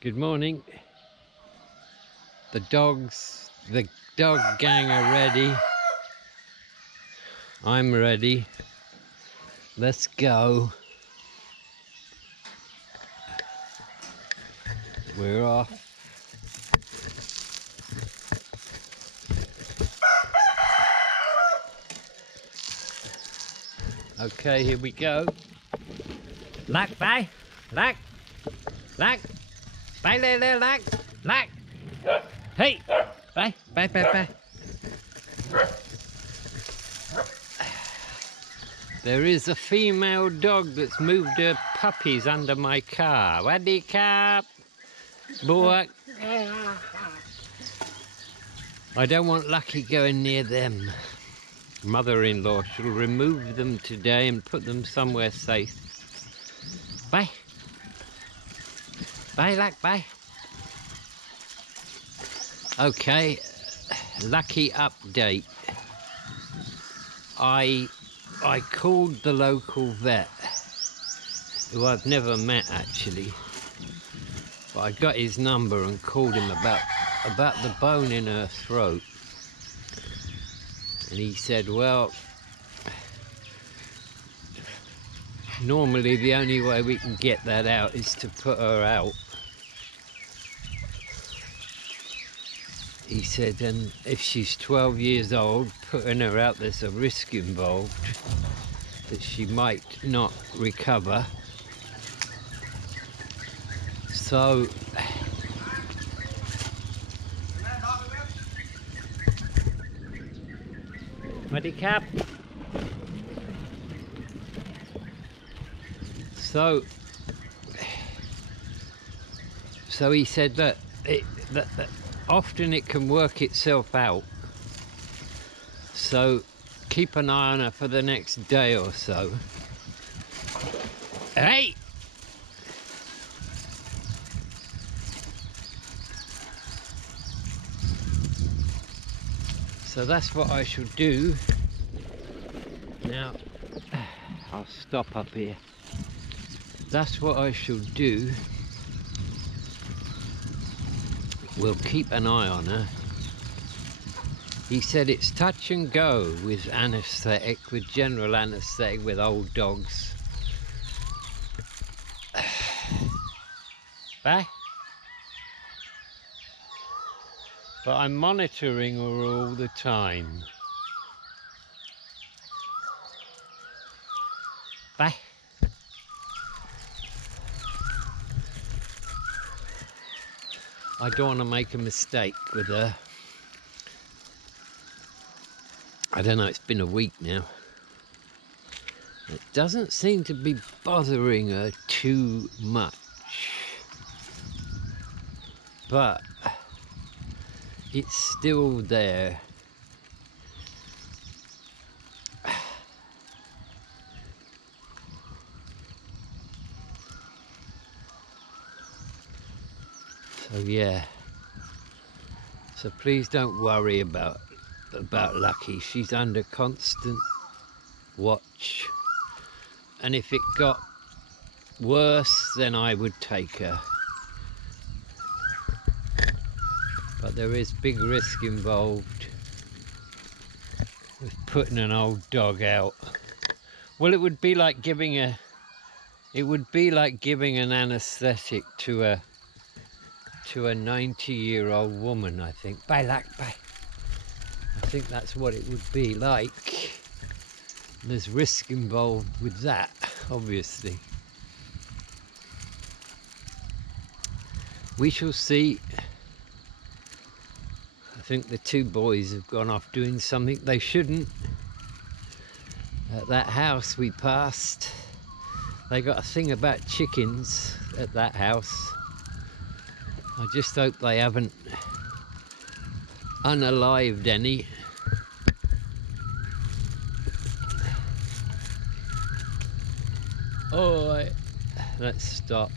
Good morning. The dog gang are ready. I'm ready. Let's go. We're off. Okay, here we go. Lạc bay, lạc, lạc, bay lên lên lạc, lạc. Hey, bay, bay, bay, bay. There is a female dog that's moved her puppies under my car. Waddy cap, boy. I don't want Lucky going near them. Mother-in-law shall remove them today and put them somewhere safe. Bye. Bye, Luck, bye. Okay, Lucky update. I called the local vet, who I've never met actually, but I got his number and called him about the bone in her throat. And he said, well, normally the only way we can get that out is to put her out. He said, and if she's 12 years old, putting her out, there's a risk involved that she might not recover. So, Muddy cap. So he said that often it can work itself out. So keep an eye on her for the next day or so. Hey! So that's what I should do. Now, I'll stop up here. That's what I should do. We'll keep an eye on her. He said it's touch and go with anaesthetic, with general anaesthetic, with old dogs. Bye. But I'm monitoring her all the time. Bye. I don't want to make a mistake with her. I don't know, it's been a week now. It doesn't seem to be bothering her too much. But it's still there. So yeah. So please don't worry about Lucky. She's under constant watch. And if it got worse, then I would take her. But there is big risk involved with putting an old dog out. Well, it would be like giving an anaesthetic to a 90-year-old woman, I think. Bye, Luck, bye. I think that's what it would be like. There's risk involved with that, obviously. We shall see. I think the two boys have gone off doing something they shouldn't. At that house we passed, they got a thing about chickens at that house. I just hope they haven't unalived any. Alright, let's stop.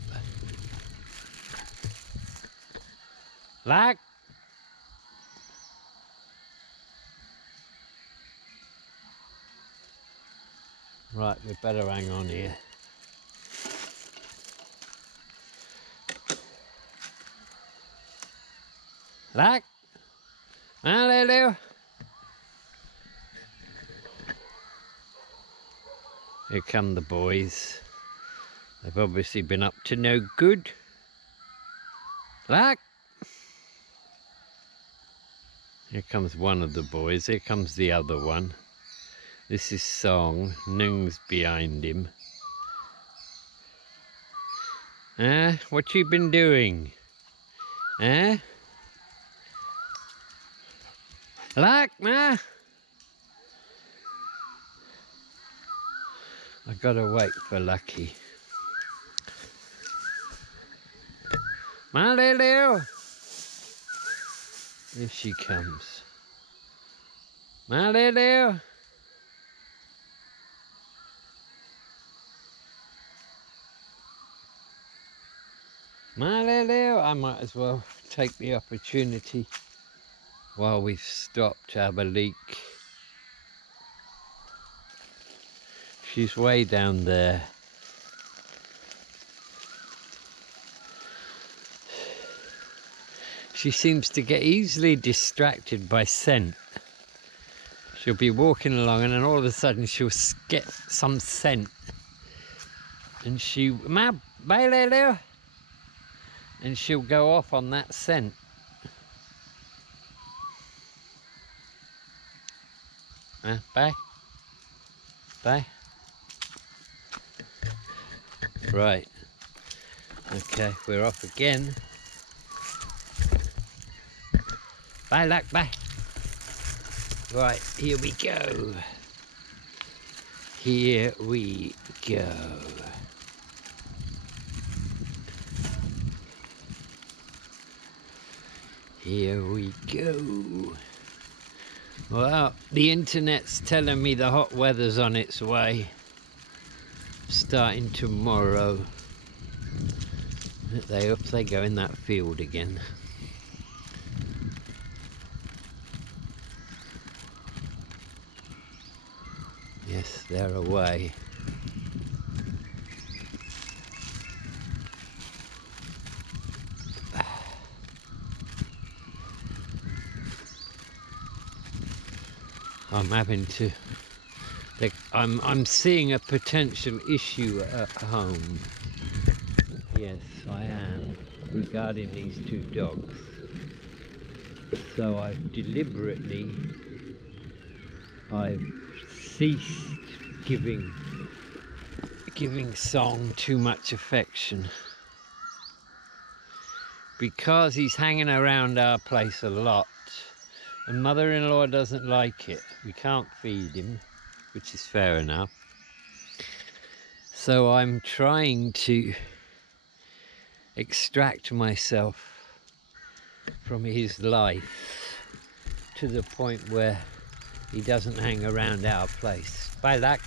Lack. Right, we better hang on here. Luck? Hallelujah. Here come the boys. They've obviously been up to no good. Luck? Here comes one of the boys. Here comes the other one. This is Song. Nung's behind him. What you been doing? Luck, ma? I gotta wait for Lucky. Ma Lulu! Here she comes. Ma Lulu! Ma Lulu! I might as well take the opportunity while we've stopped to have a leak. She's way down there. She seems to get easily distracted by scent. She'll be walking along and then all of a sudden she'll get some scent. And and she'll go off on that scent. Bye. Bye. Right. Okay, we're off again. Bye, Luck, bye. Right, here we go. Here we go. Here we go. Well, the internet's telling me the hot weather's on its way. Starting tomorrow. Up they go in that field again. Yes, they're away. I'm having to. I'm seeing a potential issue at home. Yes, I am, regarding these two dogs. So I've ceased giving Song too much affection because he's hanging around our place a lot. And mother-in-law doesn't like it. We can't feed him, which is fair enough. So I'm trying to extract myself from his life to the point where he doesn't hang around our place. Bye, Luck.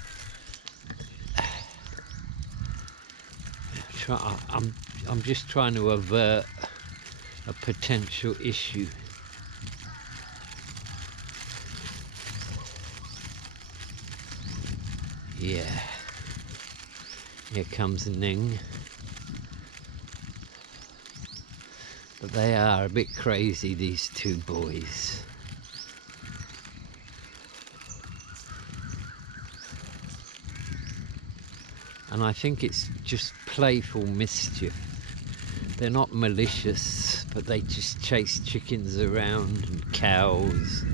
I'm just trying to avert a potential issue. Yeah, here comes Ning. But they are a bit crazy, these two boys. And I think it's just playful mischief. They're not malicious, but they just chase chickens around and cows.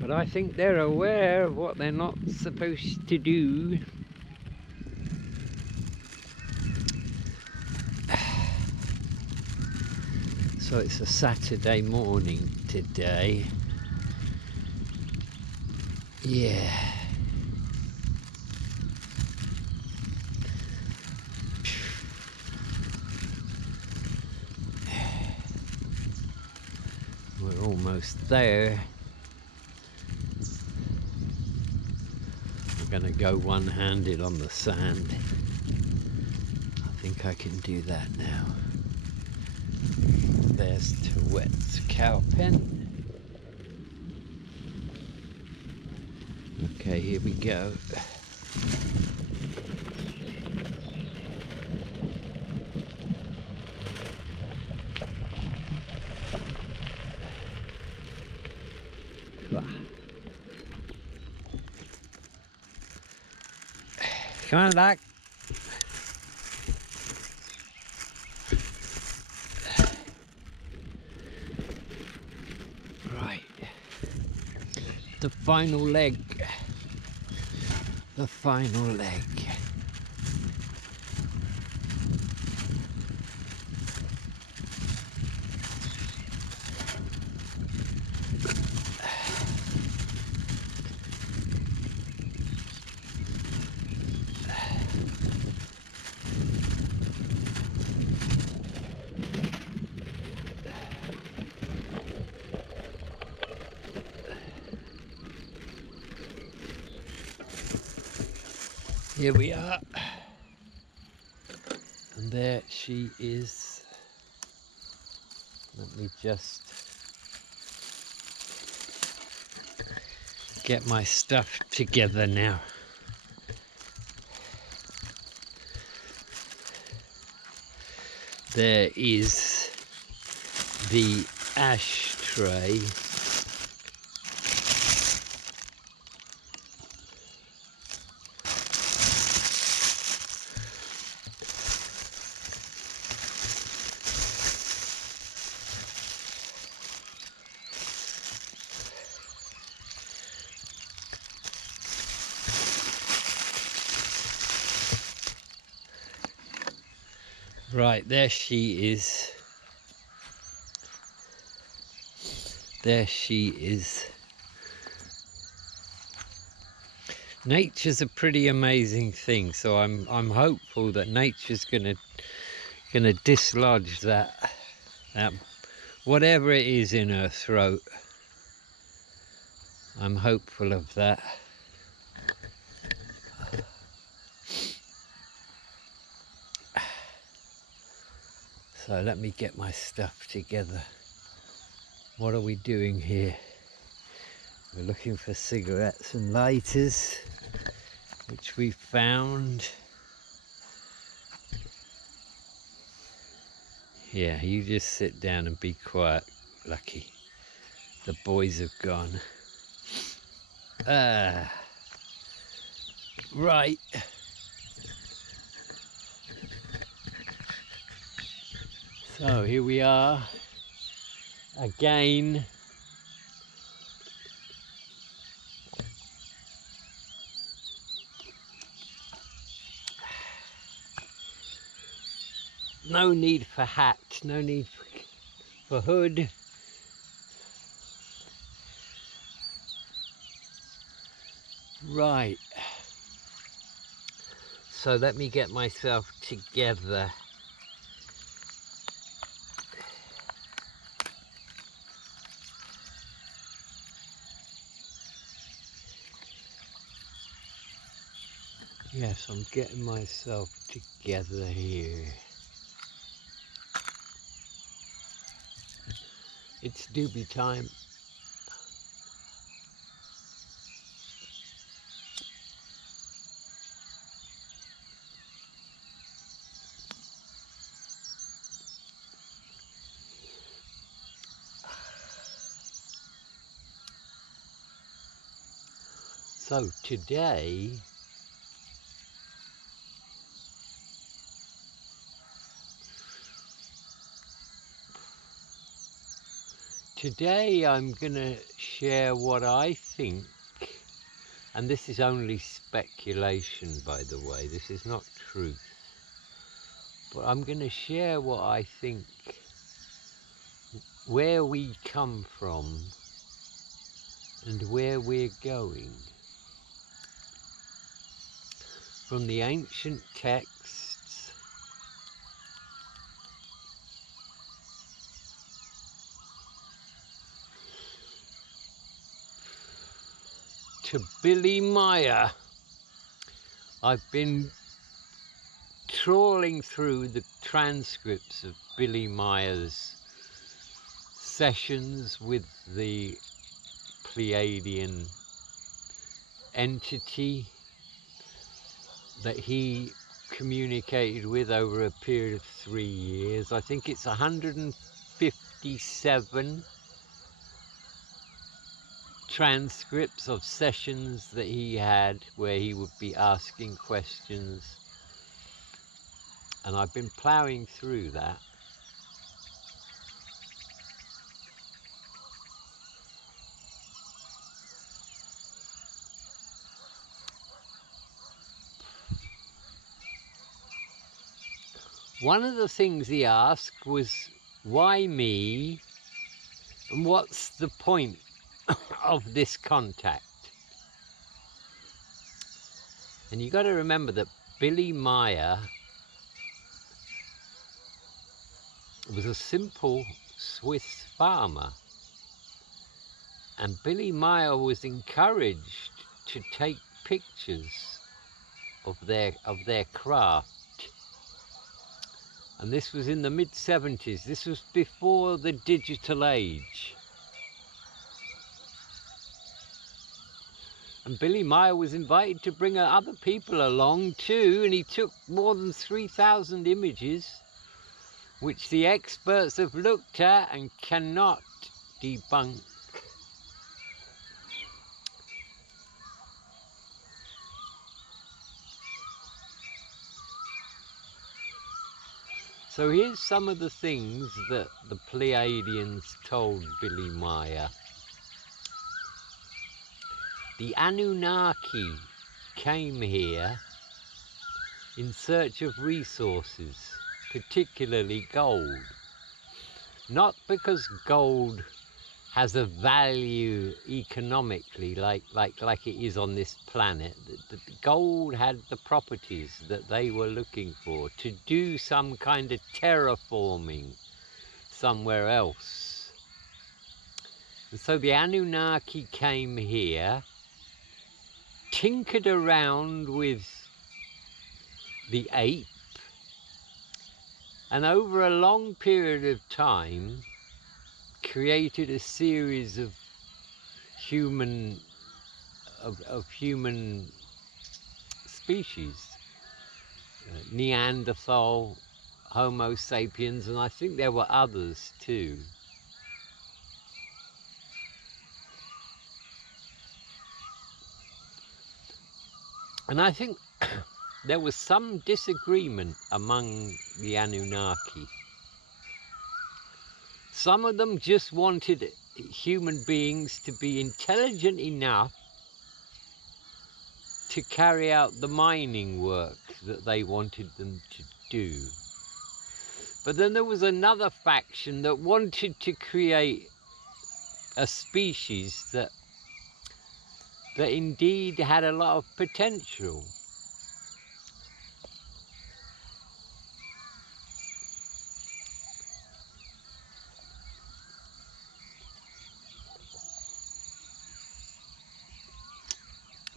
But I think they're aware of what they're not supposed to do. So it's a Saturday morning today. Yeah. We're almost there. I'm gonna go one-handed on the sand. I think I can do that now. There's Touette's cow pen. Okay, here we go. Come on, Luck. Right. The final leg. The final leg. Here we are, and there she is. Let me just get my stuff together now. There is the ashtray. Right, there she is. There she is. Nature's a pretty amazing thing, so I'm hopeful that nature's gonna dislodge that whatever it is in her throat. I'm hopeful of that. So let me get my stuff together. What are we doing here? We're looking for cigarettes and lighters, which we found. Yeah, you just sit down and be quiet, Lucky. The boys have gone. Right. So here we are again. No need for hat, no need for hood. Right. So let me get myself together. Yes, I'm getting myself together here. It's doobie time. So today, I'm gonna share what I think, and this is only speculation, by the way, this is not truth, but I'm gonna share what I think, where we come from and where we're going. From the ancient texts to Billy Meyer. I've been trawling through the transcripts of Billy Meyer's sessions with the Pleiadian entity that he communicated with over a period of 3 years. I think it's 157 transcripts of sessions that he had where he would be asking questions, and I've been ploughing through that. One of the things he asked was, why me, and what's the point of this contact? And you got to remember that Billy Meyer was a simple Swiss farmer, and Billy Meyer was encouraged to take pictures of their craft. And this was in the mid-70s. This was before the digital age. And Billy Meyer was invited to bring other people along too, and he took more than 3,000 images, which the experts have looked at and cannot debunk. So here's some of the things that the Pleiadians told Billy Meyer. The Anunnaki came here in search of resources, particularly gold. Not because gold has a value economically like it is on this planet. The gold had the properties that they were looking for to do some kind of terraforming somewhere else. And so the Anunnaki came here, tinkered around with the ape, and over a long period of time created a series of human species, Neanderthal, Homo sapiens, and I think there were others too. And I think there was some disagreement among the Anunnaki. Some of them just wanted human beings to be intelligent enough to carry out the mining work that they wanted them to do. But then there was another faction that wanted to create a species that indeed had a lot of potential.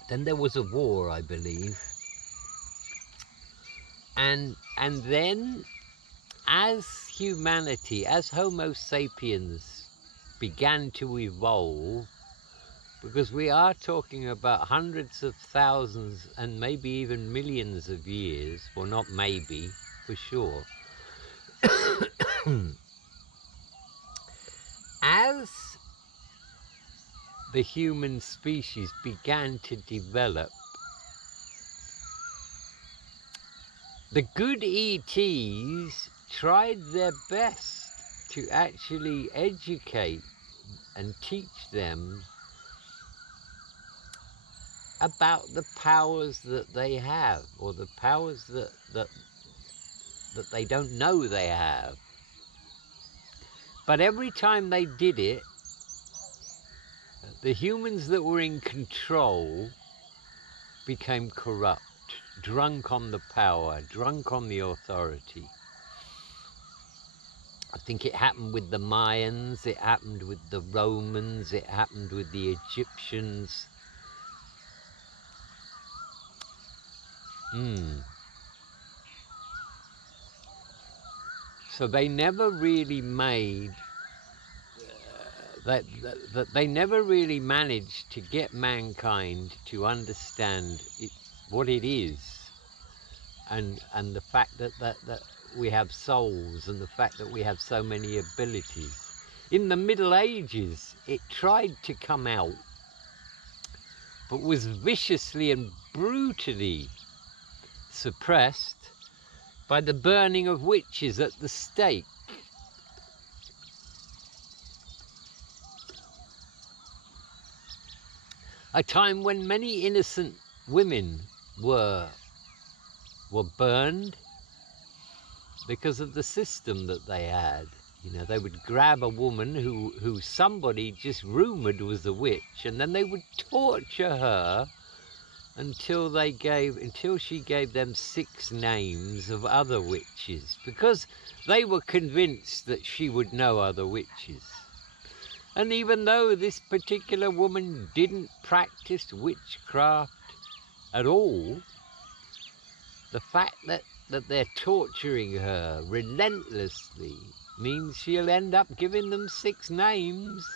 Then there was a war, I believe. And then, as humanity, as Homo sapiens began to evolve, because we are talking about hundreds of thousands and maybe even millions of years, well, not maybe, for sure. As the human species began to develop, the good ETs tried their best to actually educate and teach them about the powers that they have, or the powers that they don't know they have. But every time they did it, the humans that were in control became corrupt, drunk on the power, drunk on the authority. I think it happened with the Mayans, it happened with the Romans, it happened with the Egyptians. So they never really made, they never really managed to get mankind to understand what it is, and the fact that we have souls, and the fact that we have so many abilities. In the Middle Ages, it tried to come out, but was viciously and brutally suppressed by the burning of witches at the stake. A time when many innocent women were burned because of the system that they had. You know, they would grab a woman who somebody just rumoured was a witch, and then they would torture her until she gave them 6 names of other witches, because they were convinced that she would know other witches. And even though this particular woman didn't practice witchcraft at all, the fact that they're torturing her relentlessly means she'll end up giving them 6 names.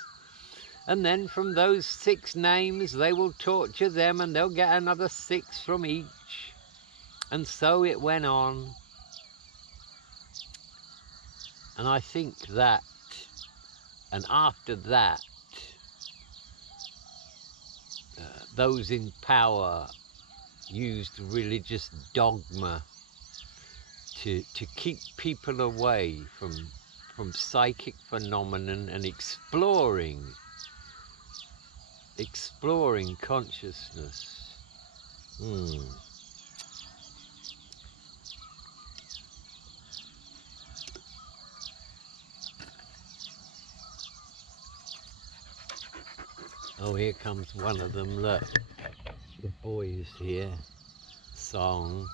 And then from those 6 names, they will torture them and they'll get another 6 from each. And so it went on. And I think that, and after that, those in power used religious dogma to keep people away from psychic phenomenon and exploring consciousness. Oh, here comes one of them, look. The boys here. Song.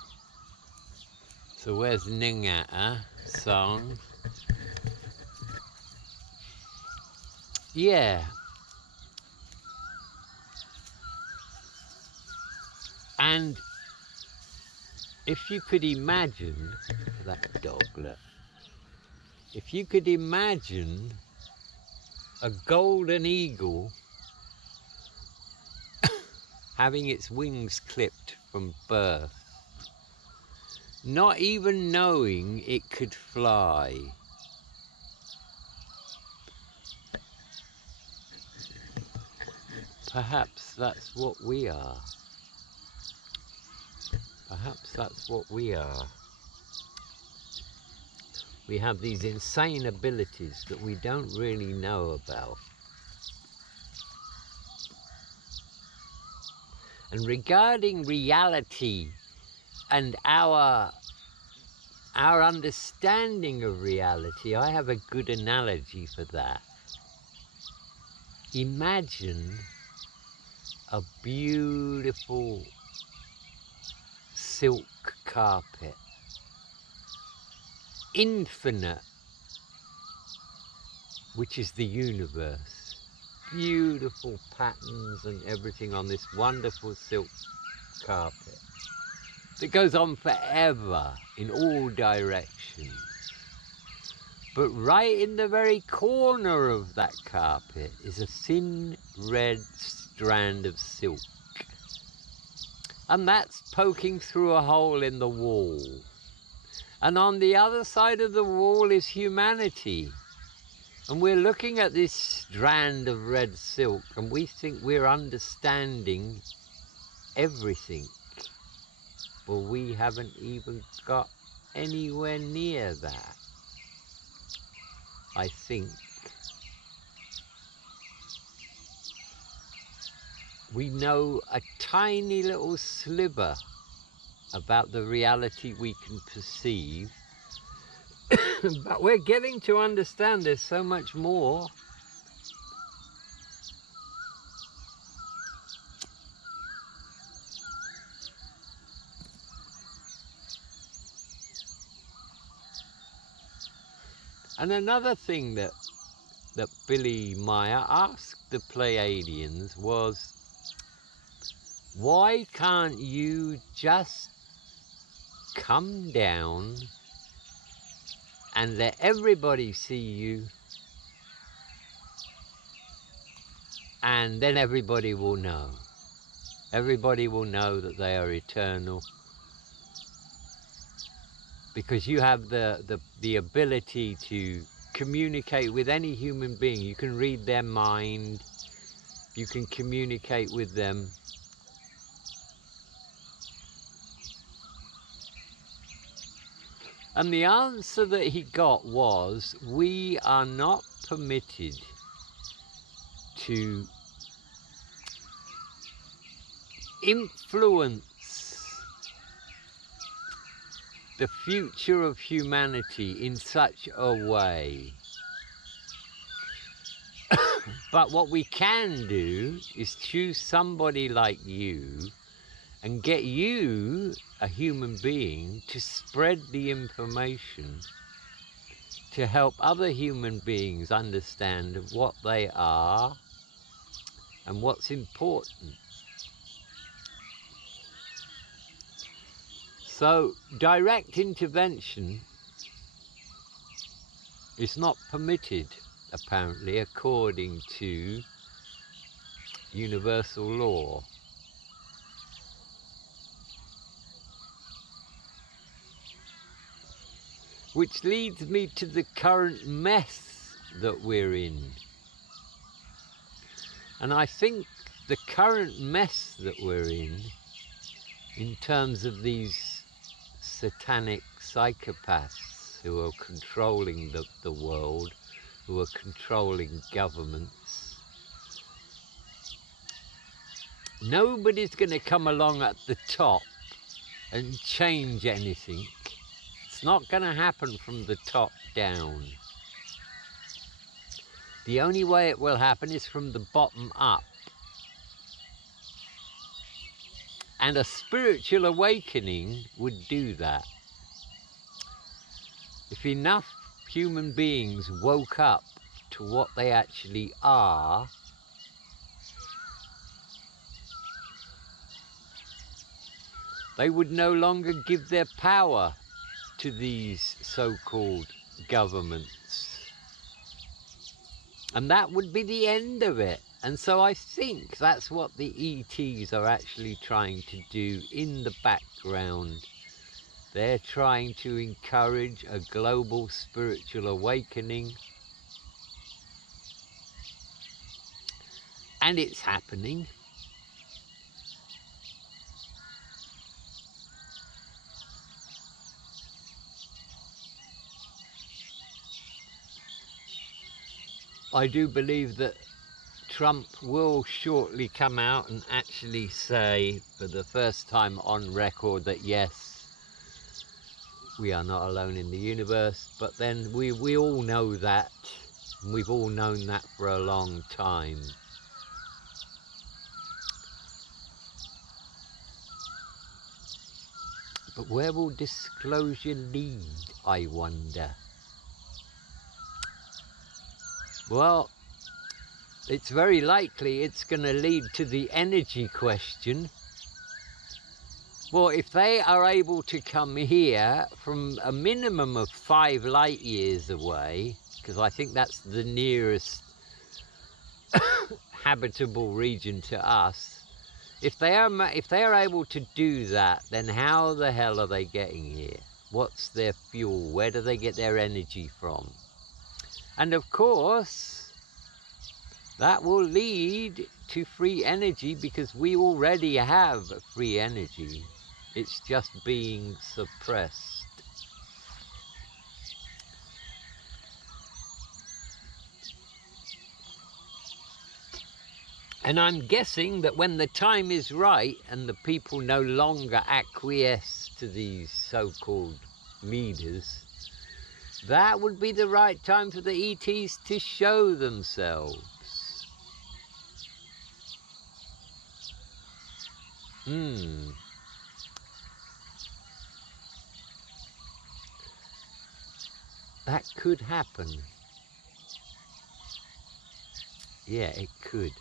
So where's Ninga, Song? Yeah. And if you could imagine, that dog, look. If you could imagine a golden eagle having its wings clipped from birth, not even knowing it could fly. Perhaps that's what we are. Perhaps that's what we are. We have these insane abilities that we don't really know about. And regarding reality and our understanding of reality, I have a good analogy for that. Imagine a beautiful silk carpet, infinite, which is the universe. Beautiful patterns and everything on this wonderful silk carpet that goes on forever in all directions. But right in the very corner of that carpet is a thin red strand of silk. And that's poking through a hole in the wall. And on the other side of the wall is humanity. And we're looking at this strand of red silk and we think we're understanding everything. Well, we haven't even got anywhere near that, I think. We know a tiny little sliver about the reality we can perceive, but we're getting to understand there's so much more. And another thing that Billy Meyer asked the Pleiadians was, why can't you just come down and let everybody see you, and then everybody will know. Everybody will know that they are eternal, because you have the ability to communicate with any human being. You can read their mind, you can communicate with them And the answer that he got was, we are not permitted to influence the future of humanity in such a way. But what we can do is choose somebody like you and get you, a human being, to spread the information to help other human beings understand what they are and what's important. So direct intervention is not permitted, apparently, according to universal law. Which leads me to the current mess that we're in. And I think the current mess that we're in terms of these satanic psychopaths who are controlling the world, who are controlling governments, nobody's going to come along at the top and change anything. It's not going to happen from the top down. The only way it will happen is from the bottom up. And a spiritual awakening would do that. If enough human beings woke up to what they actually are, they would no longer give their power to these so-called governments. And that would be the end of it. And so I think that's what the ETs are actually trying to do in the background. They're trying to encourage a global spiritual awakening. And it's happening. I do believe that Trump will shortly come out and actually say, for the first time on record, that yes, we are not alone in the universe. But then we all know that. We've all known that for a long time. But where will disclosure lead, I wonder? Well, it's very likely it's going to lead to the energy question. Well, if they are able to come here from a minimum of 5 light years away, because I think that's the nearest habitable region to us, if they are able to do that, then how the hell are they getting here? What's their fuel? Where do they get their energy from? And of course, that will lead to free energy, because we already have free energy. It's just being suppressed. And I'm guessing that when the time is right and the people no longer acquiesce to these so-called leaders, that would be the right time for the ETs to show themselves. That could happen. Yeah, it could.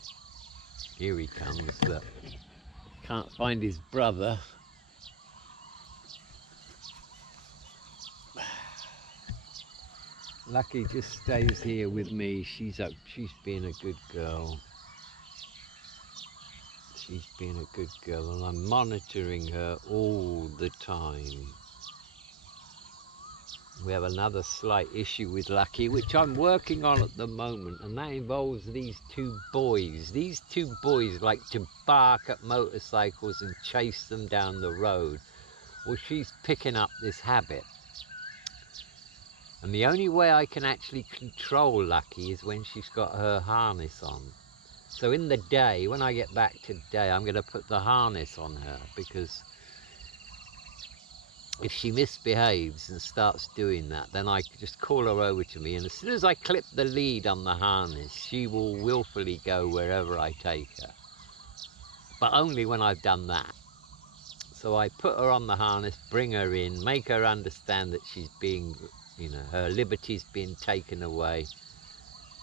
Here he comes. Look. Can't find his brother. Lucky just stays here with me. She's being a good girl. She's being a good girl, and I'm monitoring her all the time. We have another slight issue with Lucky, which I'm working on at the moment, and that involves these 2 boys. These 2 boys like to bark at motorcycles and chase them down the road. Well, she's picking up this habit. And the only way I can actually control Lucky is when she's got her harness on. So in the day, when I get back today, I'm going to put the harness on her, because if she misbehaves and starts doing that, then I just call her over to me, and as soon as I clip the lead on the harness, she will willfully go wherever I take her. But only when I've done that. So I put her on the harness, bring her in, make her understand that she's being, her liberty's being taken away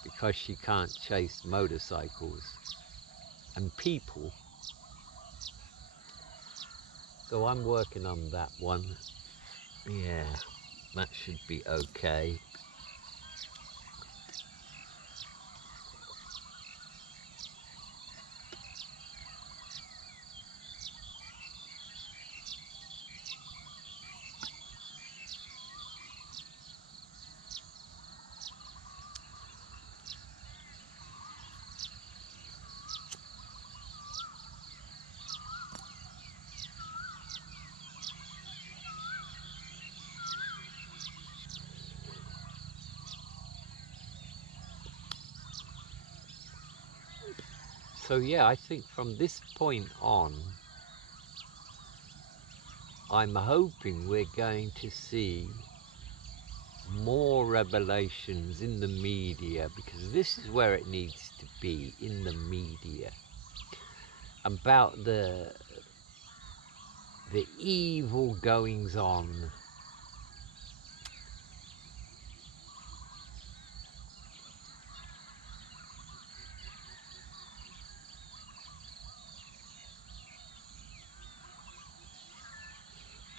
because she can't chase motorcycles and people. So I'm working on that one. Yeah, that should be okay. So yeah, I think from this point on, I'm hoping we're going to see more revelations in the media, because this is where it needs to be, in the media, about the evil goings on.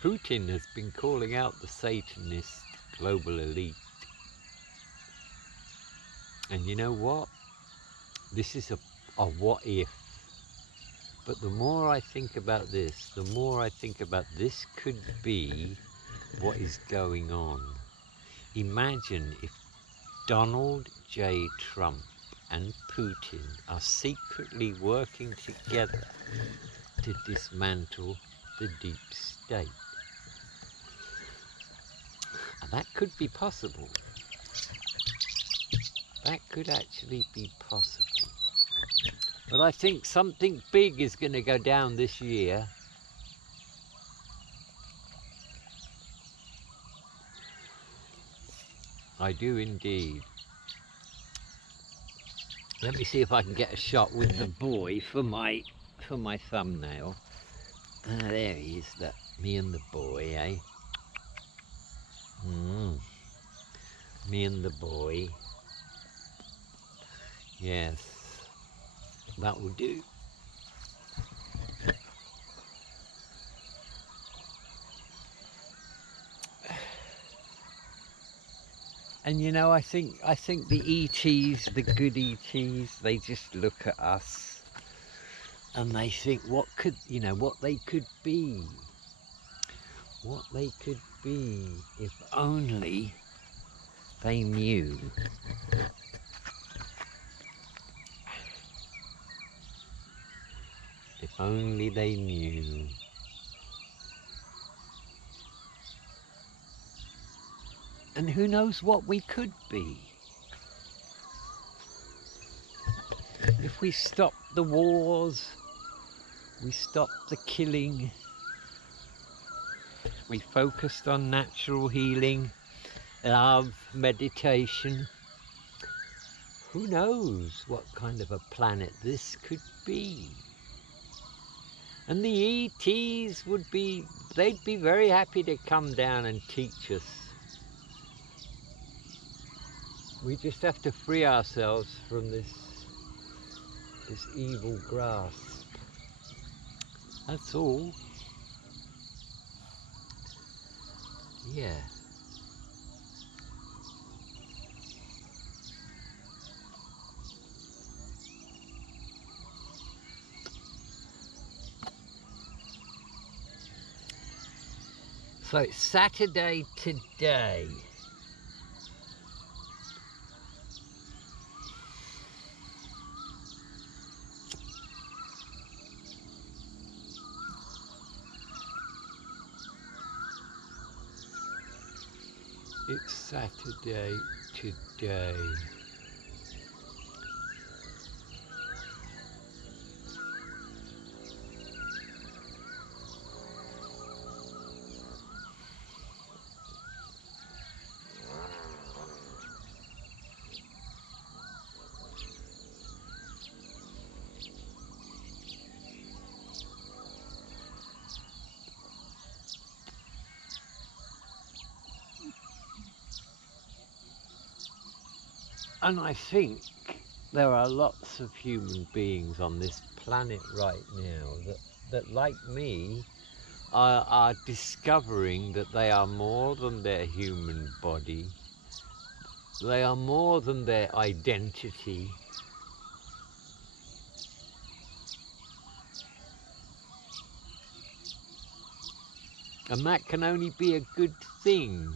Putin has been calling out the Satanist global elite. And you know what? This is a what if. But the more I think about this, the more I think about this could be what is going on. Imagine if Donald J. Trump and Putin are secretly working together to dismantle the deep state. And that could be possible. That could actually be possible. But I think something big is going to go down this year. I do indeed. Let me see if I can get a shot with the boy for my thumbnail. There he is, that me and the boy, eh? Me and the boy. Yes, that will do. And I think the ETs, the good ETs, they just look at us and they think, what they could be. What they could be if only they knew. If only they knew. And who knows what we could be. If we stop the wars, we stop the killing, we focused on natural healing, love, meditation, who knows what kind of a planet this could be. And the ETs they'd be very happy to come down and teach us. We just have to free ourselves from this evil grasp. That's all. Yeah. So it's Saturday today. It's Saturday today. And I think there are lots of human beings on this planet right now that like me, are discovering that they are more than their human body. They are more than their identity. And that can only be a good thing.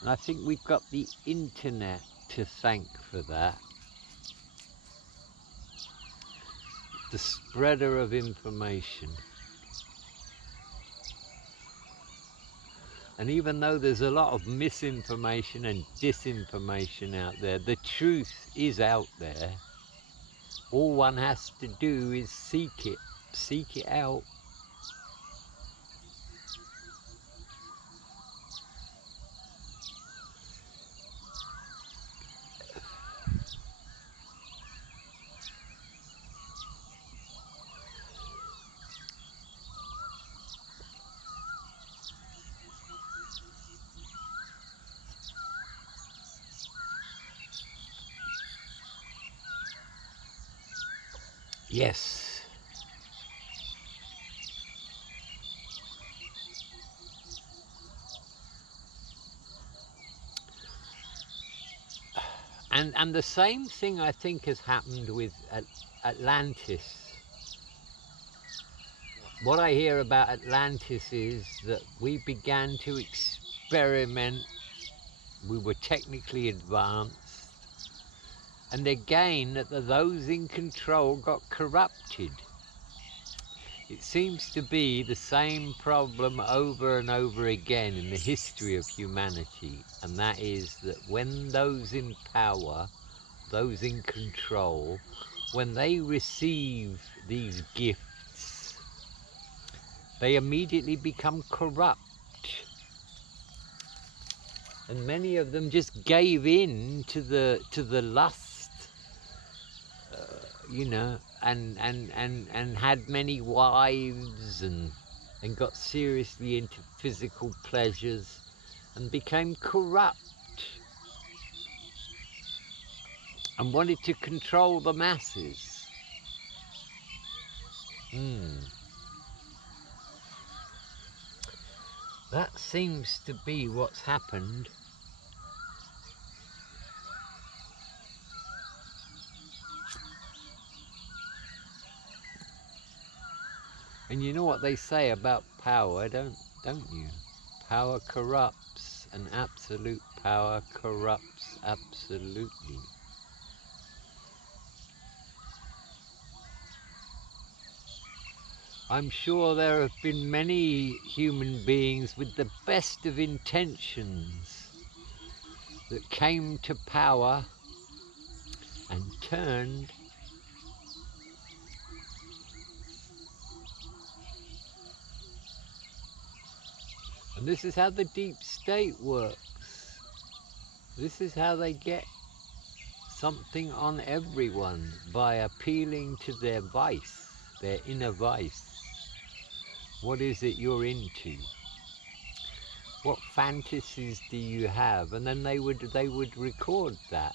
And I think we've got the internet to thank for that. The spreader of information. And even though there's a lot of misinformation and disinformation out there, the truth is out there. All one has to do is seek it out. Yes. And the same thing I think has happened with Atlantis. What I hear about Atlantis is that we began to experiment. We were technically advanced. And again, that those in control got corrupted. It seems to be the same problem over and over again in the history of humanity. And that is that when those in power, those in control, when they receive these gifts, they immediately become corrupt. And many of them just gave in to the lust, you know, and had many wives and got seriously into physical pleasures and became corrupt and wanted to control the masses. That seems to be what's happened. And you know what they say about power, don't you? Power corrupts, and absolute power corrupts absolutely. I'm sure there have been many human beings with the best of intentions that came to power and turned. And this is how the deep state works. This is how they get something on everyone, by appealing to their vice, their inner vice. What is it you're into? What fantasies do you have? And then they would record that.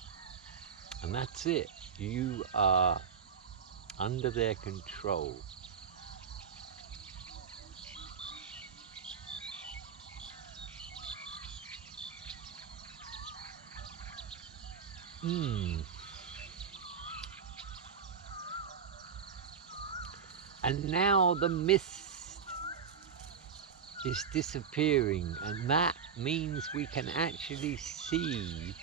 And that's it. You are under their control. And now the mist is disappearing, and that means we can actually see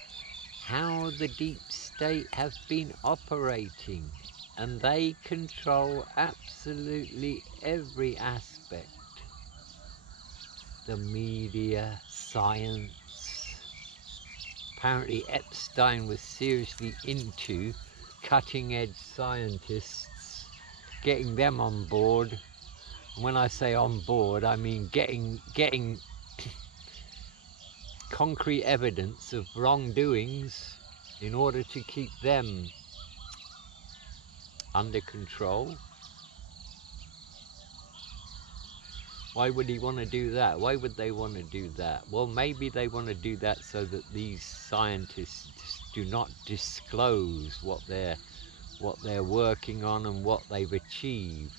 how the deep state have been operating, and they control absolutely every aspect. the media, science. Apparently Epstein was seriously into cutting-edge scientists, getting them on board. When I say on board, I mean getting concrete evidence of wrongdoings in order to keep them under control. Why would he want to do that? Why would they want to do that? Well, maybe they want to do that so that these scientists do not disclose what they're working on and what they've achieved.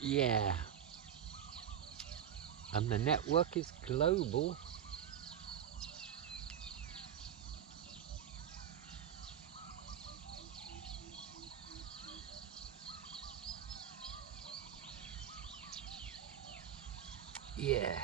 Yeah. And the network is global. Yeah.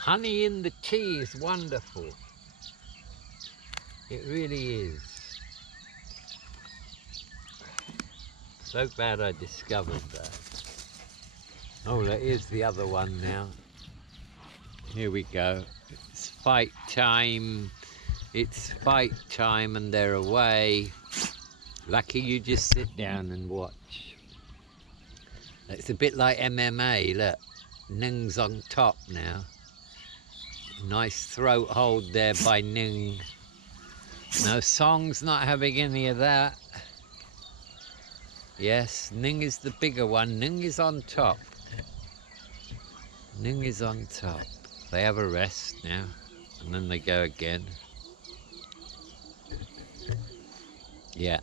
Honey in the tea is wonderful. It really is. So glad I discovered that. Oh, there is the other one now. Here we go. It's fight time. It's fight time and they're away. Lucky you just sit down and watch. It's a bit like MMA, look. Nung's on top now. Nice throat hold there by Nung. No, Song's not having any of that. Yes, Nung is the bigger one. Nung is on top. Nung is on top. They have a rest now, and then they go again. Yeah.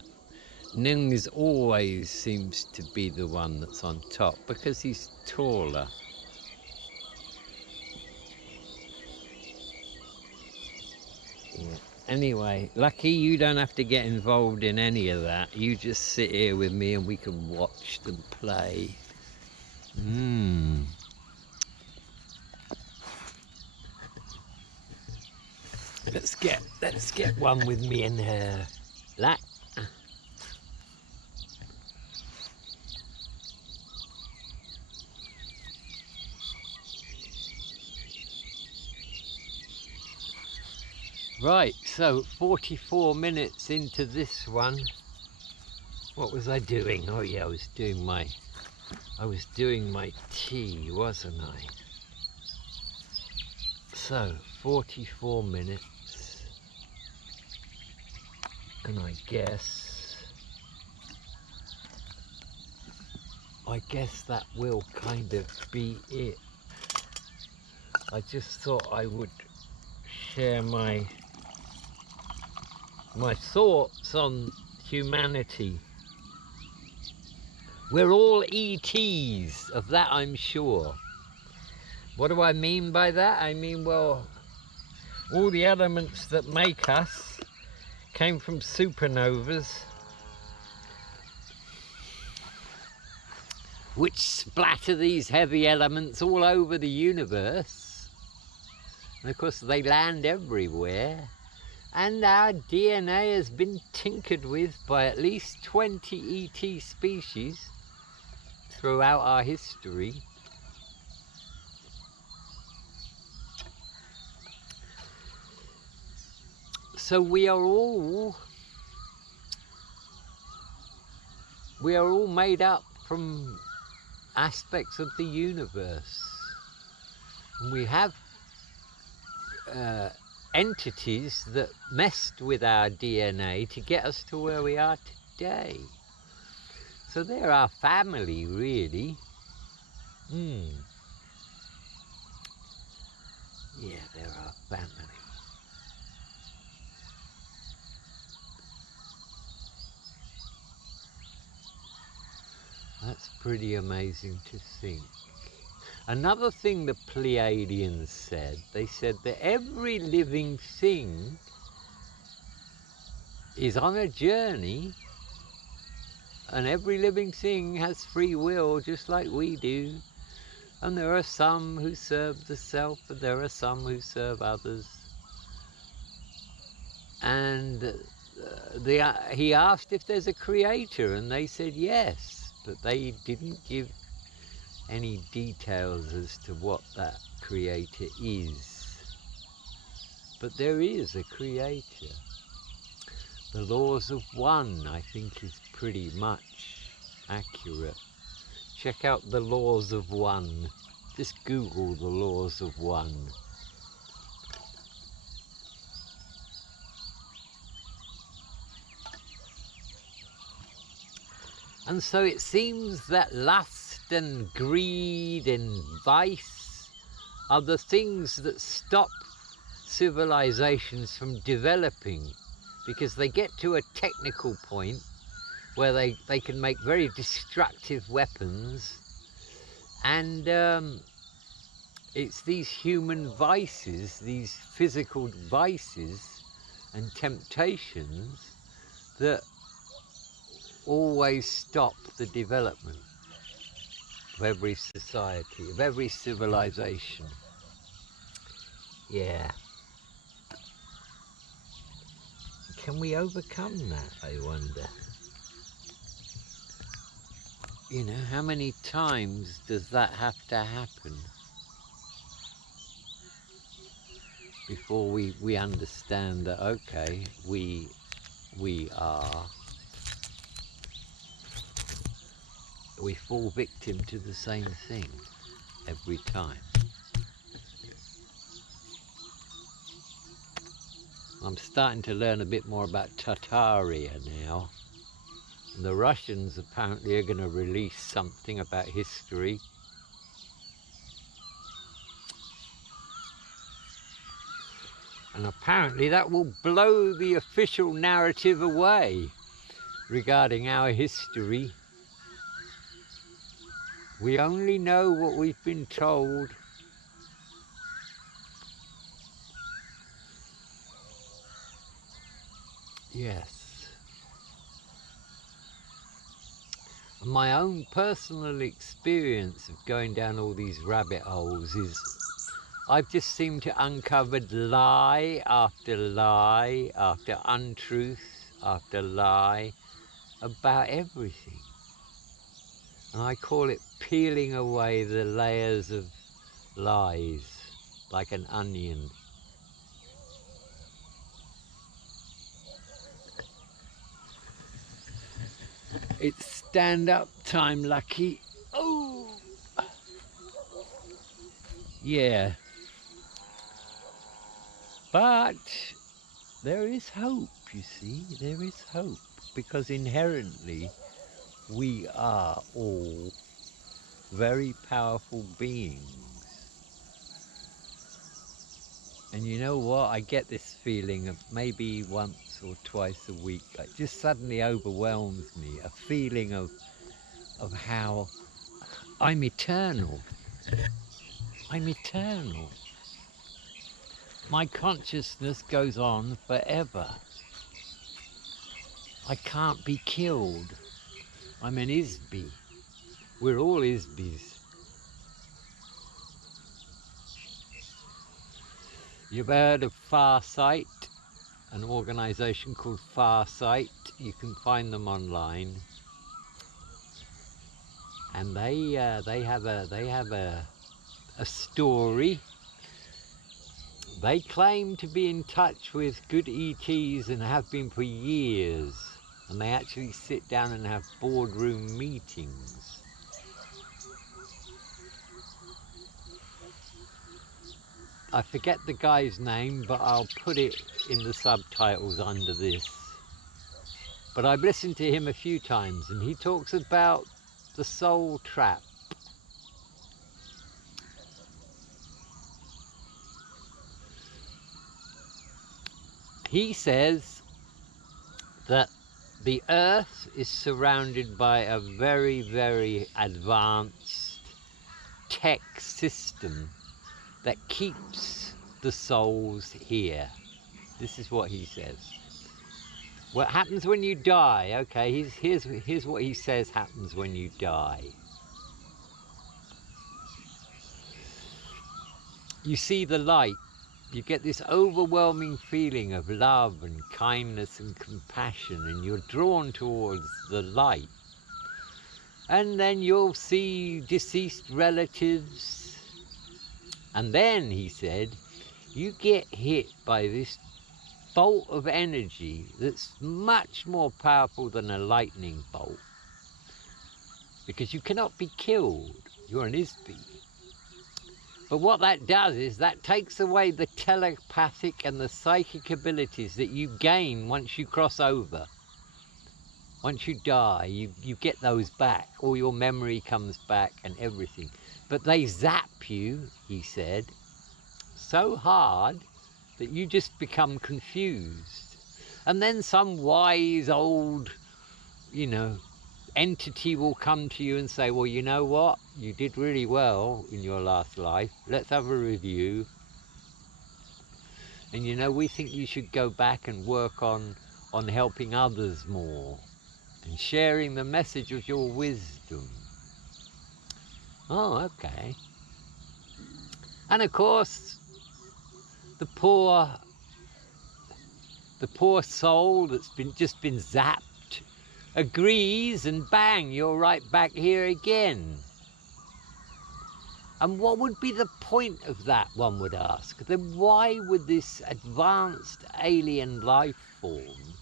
Nung is always seems to be the one that's on top because he's taller. Yeah. Anyway, lucky you don't have to get involved in any of that. You just sit here with me and we can watch them play. Let's get one with me and her. Like. Right, so 44 minutes into this one. What was I doing? Oh yeah, I was doing my tea, wasn't I? So 44 minutes, and I guess that will kind of be it. I just thought I would share my thoughts on humanity. We're all ETs, of that I'm sure. What do I mean by that? I mean, well, all the elements that make us came from supernovas, which splatter these heavy elements all over the universe. And of course they land everywhere. And our DNA has been tinkered with by at least 20 ET species throughout our history. So we are all made up from aspects of the universe. And we have entities that messed with our DNA to get us to where we are today. So they're our family, really. Yeah, they're our family. That's pretty amazing to think. Another thing the Pleiadians said, they said that every living thing is on a journey, and every living thing has free will just like we do, and there are some who serve the self and there are some who serve others. And he asked if there's a creator, and they said yes, but they didn't give any details as to what that creator is. But there is a creator. The laws of one, I think, is pretty much accurate. Check out the laws of one. Just Google the laws of one. And so it seems that lust and greed and vice are the things that stop civilizations from developing, because they get to a technical point where they can make very destructive weapons, and it's these human vices, these physical vices and temptations that always stop the development of every society, of every civilization. Yeah. Can we overcome that, I wonder? You know, how many times does that have to happen before we understand that, okay, we fall victim to the same thing every time. I'm starting to learn a bit more about Tartaria now. And the Russians apparently are going to release something about history. And apparently that will blow the official narrative away regarding our history. We only know what we've been told. Yes. My own personal experience of going down all these rabbit holes is I've just seemed to uncover lie after lie after untruth after lie about everything. And I call it peeling away the layers of lies like an onion. It's stand-up time, Lucky. Oh! Yeah. But there is hope, you see. There is hope. Because inherently, we are all very powerful beings. And you know what? I get this feeling of maybe once or twice a week. It just suddenly overwhelms me. A feeling of how I'm eternal. I'm eternal. My consciousness goes on forever. I can't be killed. I'm an Isby. We're all Isbys. You've heard of Farsight, an organization called Farsight. You can find them online. And they have a story. They claim to be in touch with good ETs and have been for years. And they actually sit down and have boardroom meetings. I forget the guy's name, but I'll put it in the subtitles under this. But I've listened to him a few times, and he talks about the soul trap. He says that the Earth is surrounded by a very, very advanced tech system that keeps the souls here. This is what he says. What happens when you die? Okay, here's what he says happens when you die. You see the light. You get this overwhelming feeling of love and kindness and compassion, and you're drawn towards the light. And then you'll see deceased relatives. And then, he said, you get hit by this bolt of energy that's much more powerful than a lightning bolt. Because you cannot be killed. You're an Isbi. But what that does is that takes away the telepathic and the psychic abilities that you gain once you cross over. Once you die, you get those back. All your memory comes back and everything. But they zap you, he said, so hard that you just become confused. And then some wise old, entity will come to you and say, well, you know what? You did really well in your last life. Let's have a review. And we think you should go back and work on helping others more and sharing the message of your wisdom. Oh, okay. And of course, the poor soul that's just been zapped agrees, and bang, you're right back here again. And what would be the point of that, one would ask? Then why would this advanced alien life form,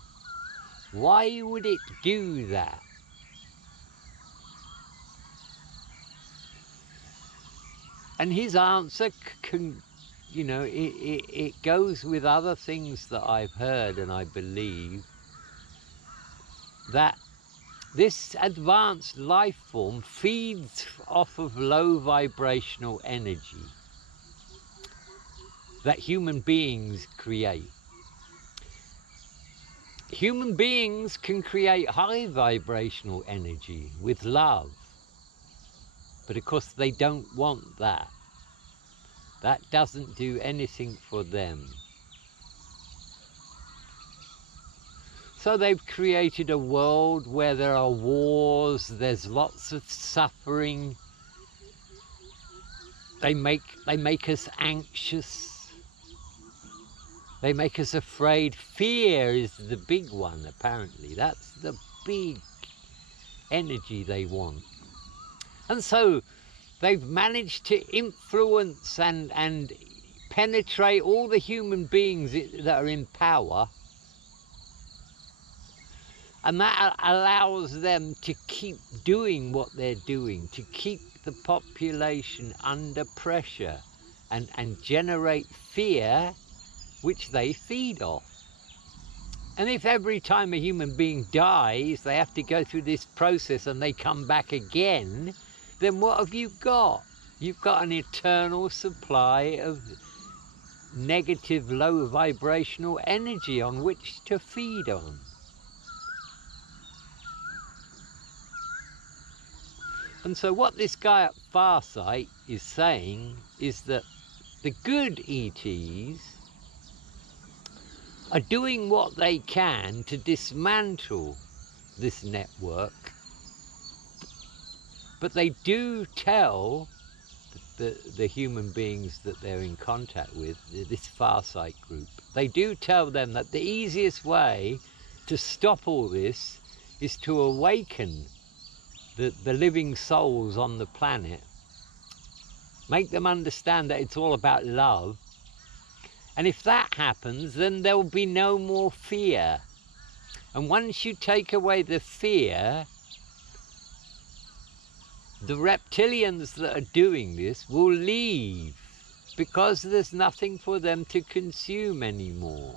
why would it do that? And his answer it goes with other things that I've heard and I believe, that this advanced life form feeds off of low vibrational energy that human beings create. Human beings can create high vibrational energy with love, but of course they don't want that. That doesn't do anything for them. So they've created a world where there are wars, there's lots of suffering. They make us anxious. They make us afraid. Fear is the big one, apparently. That's the big energy they want. And so they've managed to influence and penetrate all the human beings that are in power. And that allows them to keep doing what they're doing, to keep the population under pressure and generate fear, which they feed off. And if every time a human being dies, they have to go through this process and they come back again, then what have you got? You've got an eternal supply of negative, low vibrational energy on which to feed on. And so what this guy at Farsight is saying is that the good ETs are doing what they can to dismantle this network, but they do tell the human beings that they're in contact with, this Farsight group, they do tell them that the easiest way to stop all this is to awaken the living souls on the planet, make them understand that it's all about love. And if that happens, then there will be no more fear. And once you take away the fear, the reptilians that are doing this will leave, because there's nothing for them to consume anymore.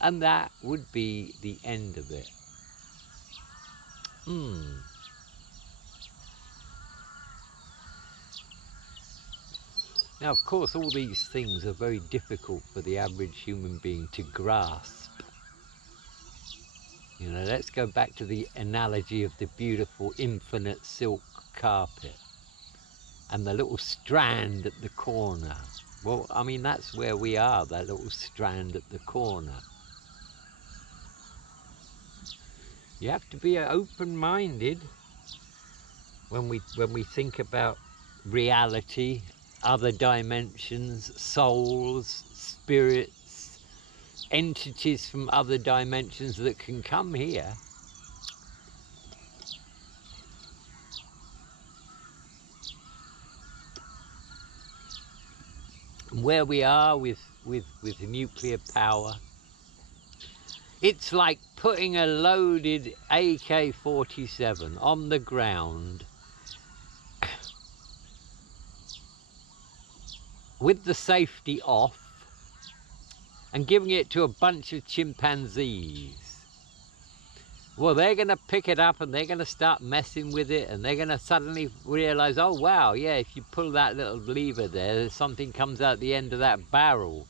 And that would be the end of it. Now, of course, all these things are very difficult for the average human being to grasp. Let's go back to the analogy of the beautiful infinite silk carpet and the little strand at the corner. Well, I mean, that's where we are, that little strand at the corner. You have to be open-minded when we think about reality, other dimensions, souls, spirits, entities from other dimensions that can come here. Where we are with nuclear power, it's like putting a loaded AK-47 on the ground with the safety off and giving it to a bunch of chimpanzees. Well, they're going to pick it up and they're going to start messing with it, and they're going to suddenly realize, oh wow, yeah, if you pull that little lever there, something comes out the end of that barrel.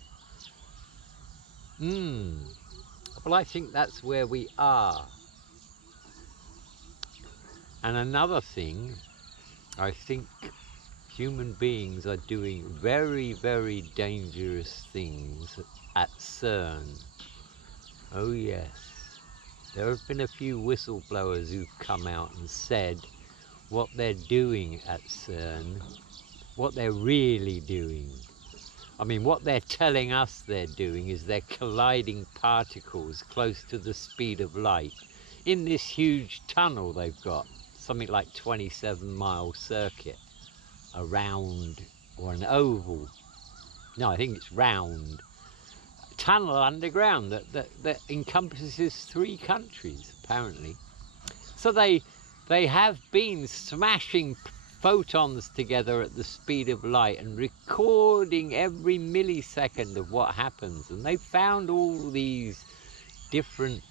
Well, I think that's where we are. And another thing, I think human beings are doing very, very dangerous things at CERN. Oh yes. There have been a few whistleblowers who've come out and said what they're doing at CERN, what they're really doing. I mean, what they're telling us they're doing is they're colliding particles close to the speed of light in this huge tunnel they've got, something like 27-mile circuit, around, or an oval. No, I think it's round. Tunnel underground that encompasses 3 countries, apparently. So they have been smashing photons together at the speed of light and recording every millisecond of what happens. And they found all these different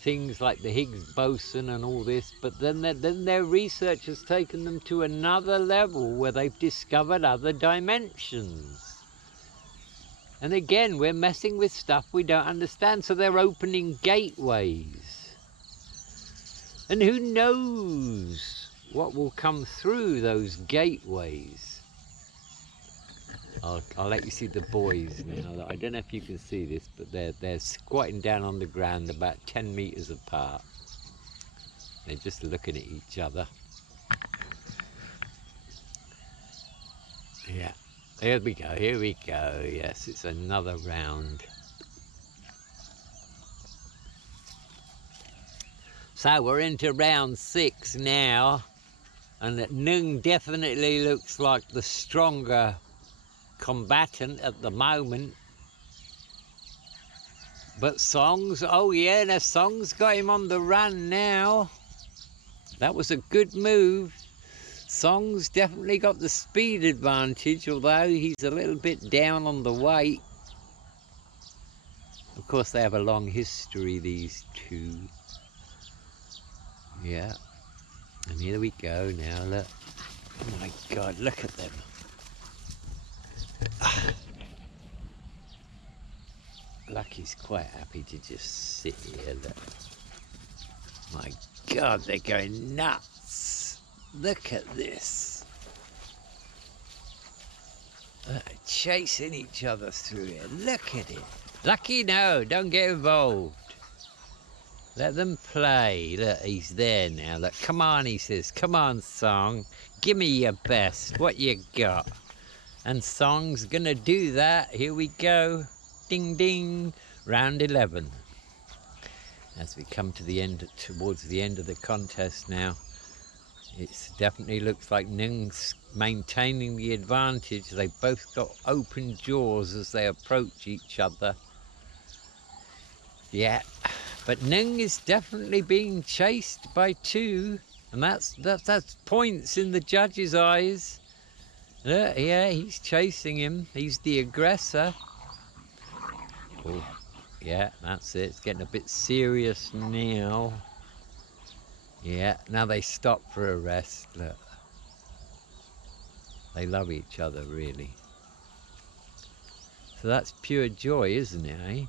things like the Higgs boson and all this, but then their research has taken them to another level where they've discovered other dimensions. And again, we're messing with stuff we don't understand, so they're opening gateways. And who knows what will come through those gateways. I'll let you see the boys now. I don't know if you can see this, but they're squatting down on the ground about 10 meters apart. They're just looking at each other. Yeah. Here we go, here we go. Yes, it's another round. So we're into round 6 now, and Nung definitely looks like the stronger combatant at the moment. But Song's, oh yeah, now Song's got him on the run now. That was a good move. Song's definitely got the speed advantage, although he's a little bit down on the weight. Of course, they have a long history, these two. Yeah. And here we go now, look. Oh my God, look at them. Lucky's quite happy to just sit here, look. My God, they're going nuts. Look at this. They're chasing each other through here. Look at it. Lucky, no, don't get involved. Let them play. Look, he's there now. Look, come on, he says. Come on, Song. Give me your best. What you got? And Song's gonna do that. Here we go. Ding, ding. Round 11. As we come to the end, towards the end of the contest now, it definitely looks like Nung's maintaining the advantage. They've both got open jaws as they approach each other. Yeah, but Nung is definitely being chased by 2, and that's points in the judge's eyes. Yeah, he's chasing him. He's the aggressor. Oh, yeah, that's it. It's getting a bit serious now. Yeah, now they stop for a rest. Look, they love each other, really. So that's pure joy, isn't it, eh?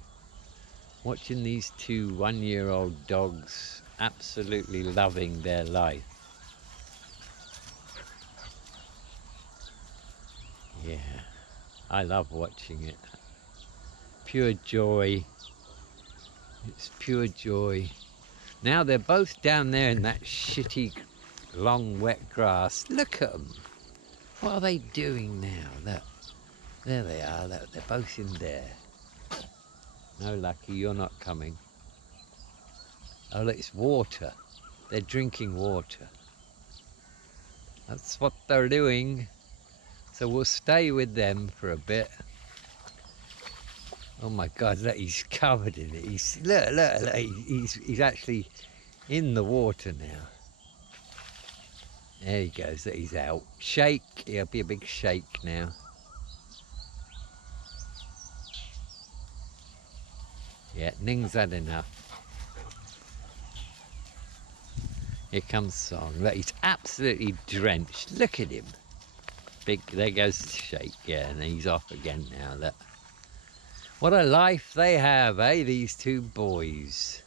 Watching these 2 one-year-old dogs absolutely loving their life. Yeah, I love watching it. Pure joy. It's pure joy. Now they're both down there in that shitty, long, wet grass. Look at them. What are they doing now? Look. There they are. Look, they're both in there. No, Lucky, you're not coming. Oh, look, it's water. They're drinking water. That's what they're doing. So we'll stay with them for a bit. Oh my God, look, he's covered in it. Look, he's actually in the water now. There he goes, look, he's out. Shake, he'll be a big shake now. Yeah, Ning's had enough. Here comes Song. Look, he's absolutely drenched. Look at him. Big, there goes the shake, yeah, and he's off again now, look. What a life they have, eh, these two boys.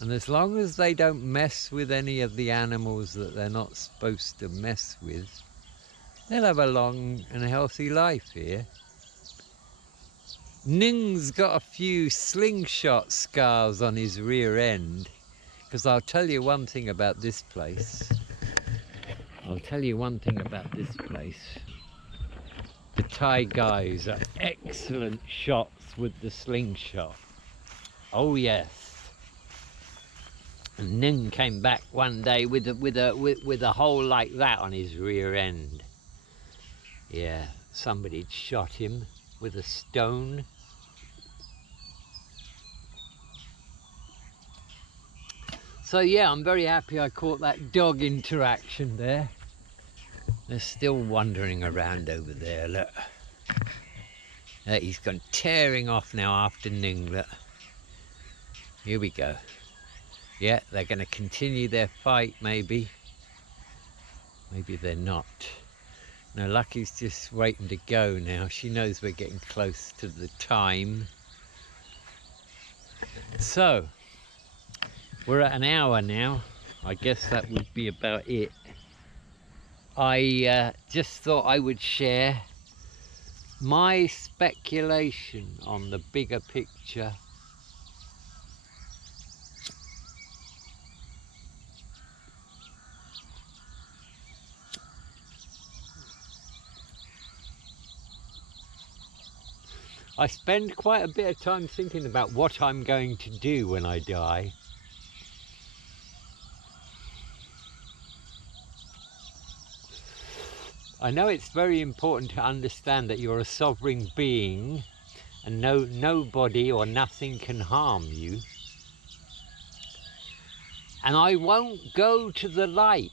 And as long as they don't mess with any of the animals that they're not supposed to mess with, they'll have a long and healthy life here. Ning's got a few slingshot scars on his rear end, because I'll tell you one thing about this place. The Thai guys are excellent shots with the slingshot. Oh yes. And Ning came back one day with a hole like that on his rear end. Yeah, somebody'd shot him with a stone. So yeah, I'm very happy I caught that dog interaction there. They're still wandering around over there, look. He's gone tearing off now after Ning, look. Here we go. Yeah, they're going to continue their fight, maybe. Maybe they're not. No, Lucky's just waiting to go now. She knows we're getting close to the time. So, we're at an hour now. I guess that would be about it. I just thought I would share my speculation on the bigger picture. I spend quite a bit of time thinking about what I'm going to do when I die. I know it's very important to understand that you're a sovereign being and nobody or nothing can harm you. And I won't go to the light.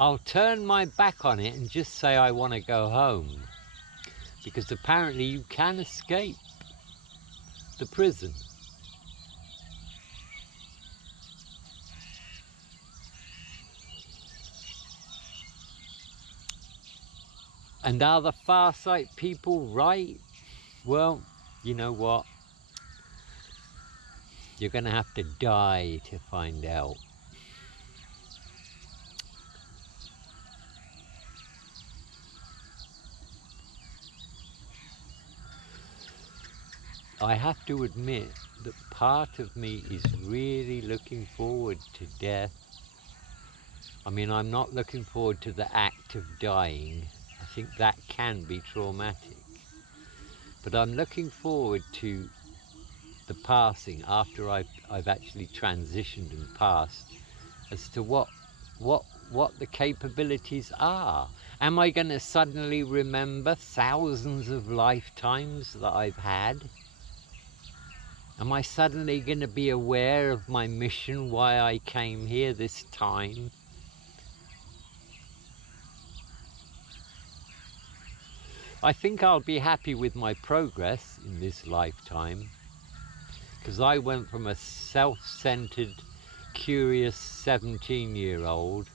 I'll turn my back on it and just say I want to go home. Because apparently you can escape the prison. And are the Farsight people right? Well, you know what? You're going to have to die to find out. I have to admit that part of me is really looking forward to death. I mean, I'm not looking forward to the act of dying. I think that can be traumatic. But I'm looking forward to the passing after I've actually transitioned and passed, as to what the capabilities are. Am I going to suddenly remember thousands of lifetimes that I've had? Am I suddenly going to be aware of my mission, why I came here this time? I think I'll be happy with my progress in this lifetime, because I went from a self-centered, curious 17-year-old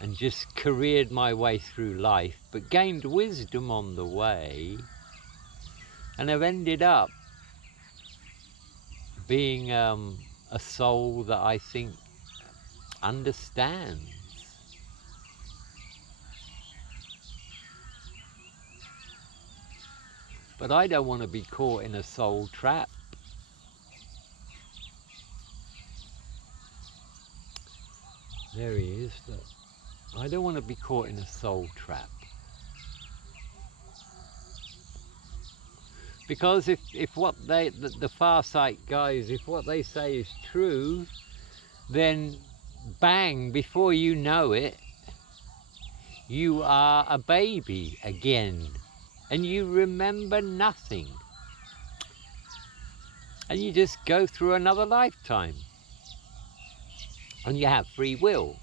and just careered my way through life, but gained wisdom on the way, and I've ended up being a soul that I think understands. But I don't want to be caught in a soul trap. There he is. Look. I don't want to be caught in a soul trap. Because if what the far sight guys, if what they say is true, then bang, before you know it, you are a baby again. And you remember nothing. And you just go through another lifetime. And you have free will.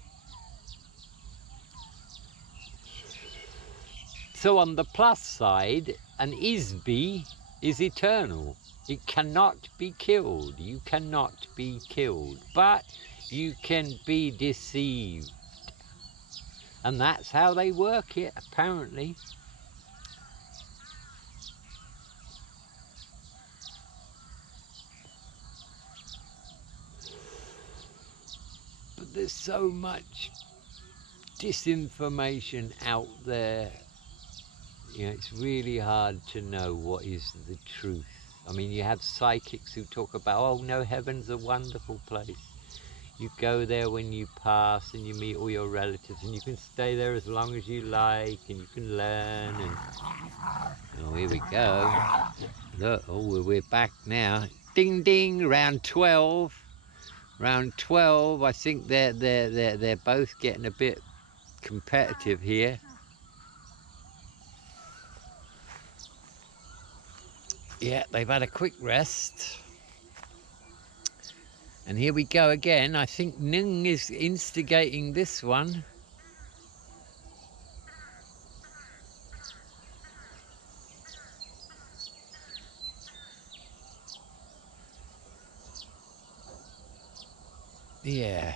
So on the plus side, an ISBE is eternal. It cannot be killed. You cannot be killed. But you can be deceived. And that's how they work it, apparently. But there's so much disinformation out there. You know, it's really hard to know what is the truth. I mean, you have psychics who talk about, oh no, heaven's a wonderful place. You go there when you pass and you meet all your relatives and you can stay there as long as you like and you can learn and... Oh, here we go. Look, oh, we're back now. Ding ding, round 12. Round 12, I think they're both getting a bit competitive here. Yeah, they've had a quick rest. And here we go again. I think Nung is instigating this one. Yeah.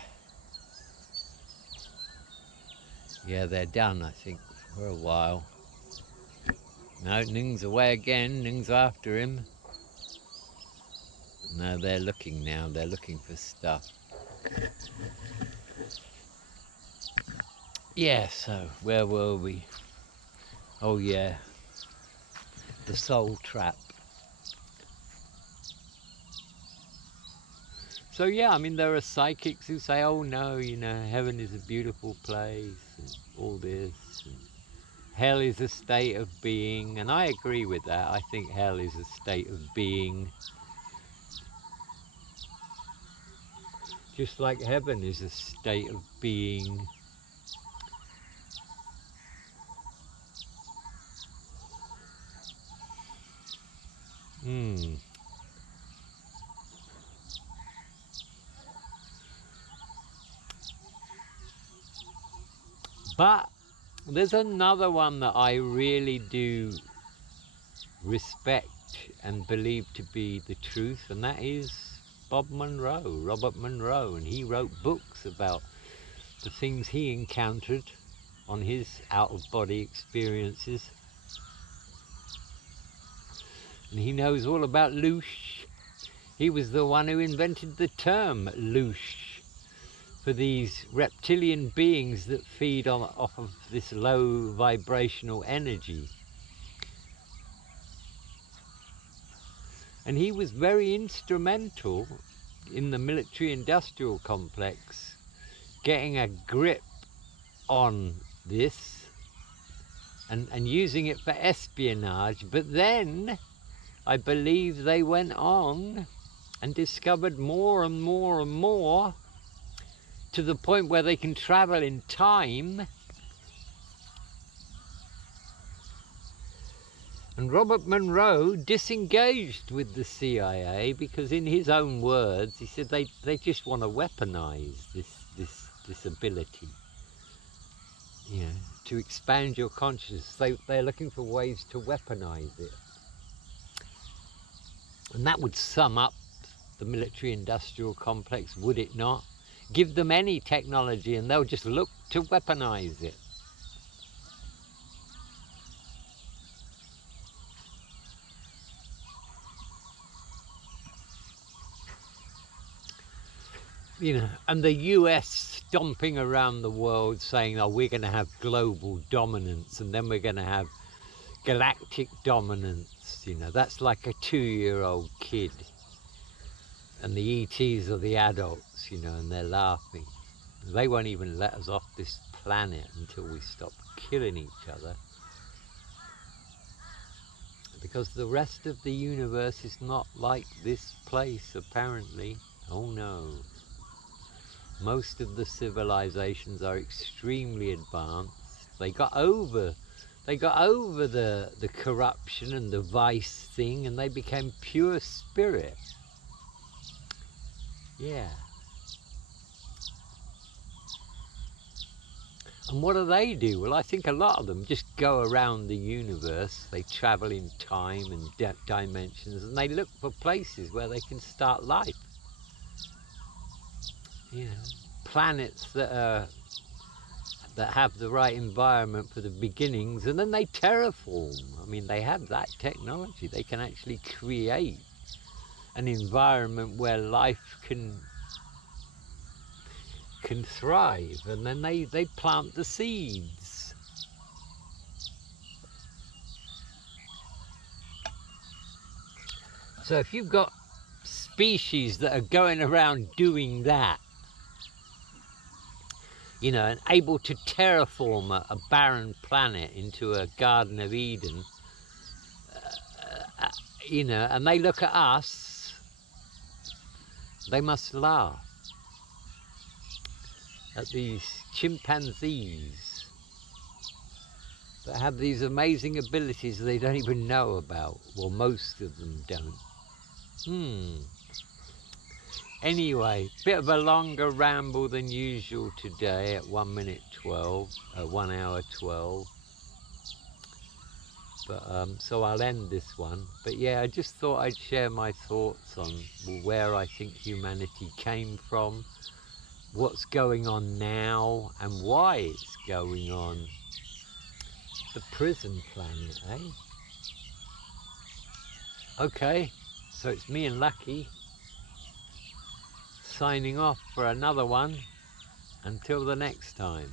Yeah, they're done, I think, for a while. No, Nung's away again. Nung's after him. No, they're looking now. They're looking for stuff. Yeah, so where were we? Oh, yeah. The soul trap. So, yeah, I mean, there are psychics who say, oh, no, you know, heaven is a beautiful place and all this. And hell is a state of being. And I agree with that. I think hell is a state of being. Just like heaven is a state of being. But there's another one that I really do respect and believe to be the truth, and that is Robert Monroe, and he wrote books about the things he encountered on his out-of-body experiences. And he knows all about loosh. He was the one who invented the term loosh for these reptilian beings that feed off of this low vibrational energy. And he was very instrumental in the military-industrial complex getting a grip on this and using it for espionage. But then I believe they went on and discovered more and more and more, to the point where they can travel in time. And Robert Monroe disengaged with the CIA because, in his own words, he said they just want to weaponize this ability, you know, to expand your consciousness. They're looking for ways to weaponize it. And that would sum up the military-industrial complex, would it not? Give them any technology and they'll just look to weaponize it. You know, and the US stomping around the world saying, oh, we're going to have global dominance, and then we're going to have galactic dominance, you know, that's like a 2-year-old kid. And the ETs are the adults, you know, and they're laughing. They won't even let us off this planet until we stop killing each other. Because the rest of the universe is not like this place, apparently. Oh no. Most of the civilizations are extremely advanced. They got over the corruption and the vice thing, and they became pure spirit. Yeah. And what do? Well, I think a lot of them just go around the universe. They travel in time and dimensions, and they look for places where they can start life. You know, planets that have the right environment for the beginnings, and then they terraform. I mean, they have that technology. They can actually create an environment where life can thrive, and then they plant the seeds. So if you've got species that are going around doing that, you know, and able to terraform a barren planet into a Garden of Eden, you know, and they look at us, they must laugh at these chimpanzees that have these amazing abilities they don't even know about. Well, most of them don't. Anyway, bit of a longer ramble than usual today at 1 minute 12, 1 hour 12. But so I'll end this one. But yeah, I just thought I'd share my thoughts on where I think humanity came from, what's going on now, and why it's going on. The prison planet, eh? Okay, so it's me and Lucky signing off for another one. Until the next time.